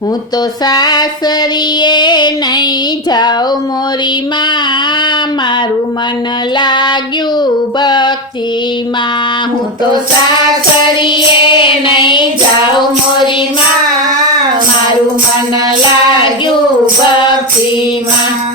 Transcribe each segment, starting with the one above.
હું તો સાસરીએ નહીં જાઉં મોરી માં, મારું મન લાગ્યું ભક્તિમાં. હું તો સાસરીએ નહીં જાઉં મોરી માં, મારું મન લાગ્યું ભક્તિમાં.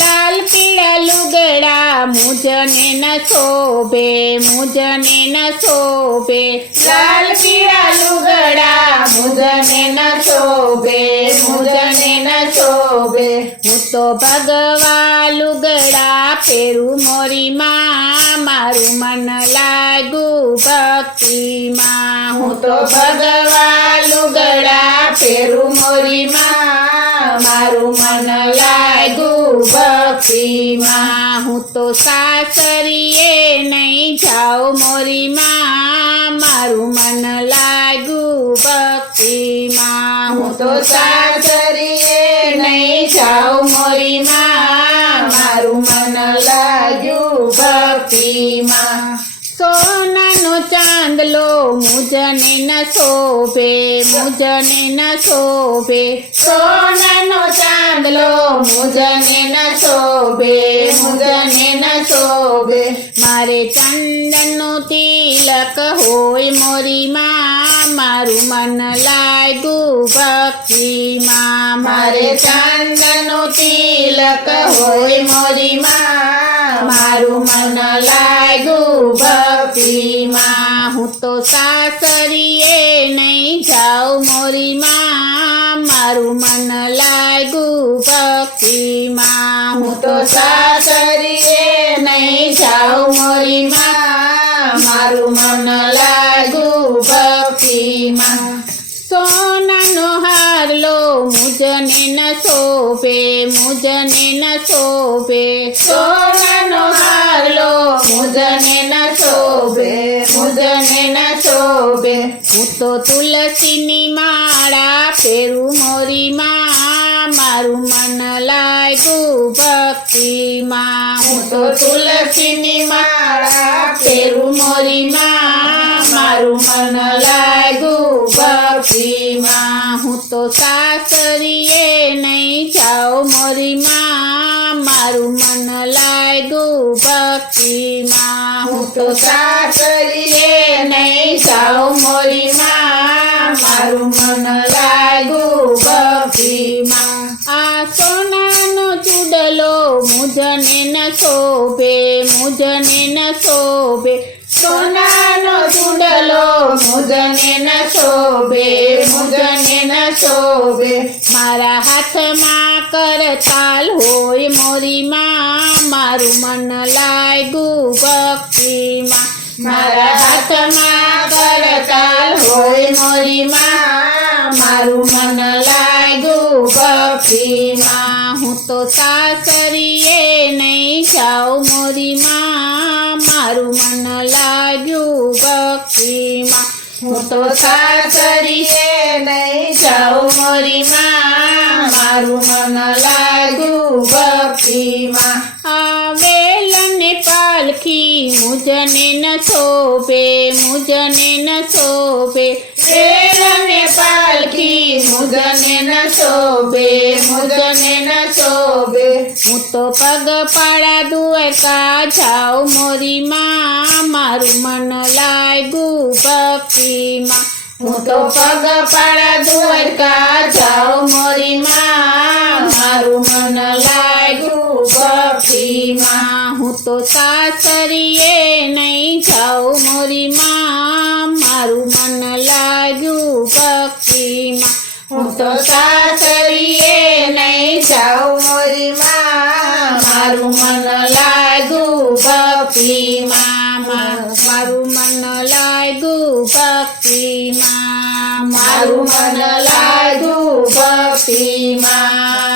લાલ પીળા લુગડા મુજને ન શોભે, મુજને ન શોભે. લાલ પીળા લુગડા મુજને ન શોભે, મુજને ન શોભે. હું તો ભગવા લુગડા પહેરું મોરી માં, મારું મન લાગ્યું ભક્તિમાં. હું તો ભગવા લુગડા પહેરું મોરી માં, મારું મન લાગ્યું ભક્તિમાં. હું તો સાસરીએ નહીં જાઉં મોરી માં, મારું મન લાગ્યું ભક્તિમાં. હું તો સાસરીએ નહીં જાઉં મોરી માં, મારું મન લાગ્યું ભક્તિમાં. સોનાનો ચાંદલો મુજને ન શોભે, મુજને ન શોભે. સોનાનો ચાંદલો મુજને ન શોભે, મુજને ન શોભે. મારે ચંદનનું તિલક હોય મોરી માં, મારું મન લાગ્યું ભક્તિમાં. મારે ચંદનનું તિલક હોય મોરી માં, મારું મન લાગ્યું ભક્તિમાં. હું તો સાસરીએ નહીં જાઉં મોરી માં, મારું મન લાગ્યું ભક્તિમાં. હું તો સાસરીએ નહીં જાઉં મોરી માં, મારું મન લાગ્યું ભક્તિમાં. સોનાનો હારલો મુજને ન શોભે, મુજને ન શોભે. સોનાનો હારલો મુજને ન શોભે, મુજને ન શોભે. હું તો તુલસીની માળા પહેરું મોરી માં, મારું મન લાગ્યું ભક્તિમાં. હું તો તુલસીની માળા પહેરું મોરી માં, મારું મન લાગ્યું ભક્તિમાં. હું તો સાસરીએ નહીં જાઉં મોરી માં, મારું મન લાગ્યું ભક્તિમાં. હું તો સાસરીએ નહીં જાઉં મોરી માં, મારું મન લાગ્યું ભક્તિમાં. આ સોનાનો ચૂડલો મુજને ન શોભે, મુજને ન શોભે. સોનાનો ચૂડલો મુજને ન શોભે, મુજને ન શોભે. મારા હાથમાં કરતાલ હોય મોરી માં, મારું મન લાગ્યું ભક્તિમાં. મારા હાથમાં કરતાલ હોય મોરી માં, મારું મન લાગ્યું ભક્તિમાં. હું તો સાસરીએ નહીં જાઉં મોરી માં, મારું મન લાગ્યું ભક્તિમાં. હું તો સાસરીએ નહીં જાઉં મોરી માં, મારું મન લાગ્યું ભક્તિમાં. આ વેલને પાલખી મુજને ન શોભે, મુજને ન શોભે. વેલને પાલખી મુજને ન શોભે, મુજને ન શોભે. હું તો પગપાળા દ્વારકા જાઉં મોરી માં, મારું મન લાગ્યું ભક્તિમાં. હું તો પગપાળા દ્વારકા જાઉં મોરી માં, મારું મન લાગ્યું ભક્તિમાં. હું તો સાસરીએ નહીં જાઉં મોરી માં, મારું મન લાગ્યું ભક્તિમાં. હું તો સાસરીએ નહીં જાઉં મોરી માં, મારું મન લાગ્યું ભક્તિમાં. મારું મન લાગ્યું ભક્તિમાં, મારું મન લાગ્યું ભક્તિમાં.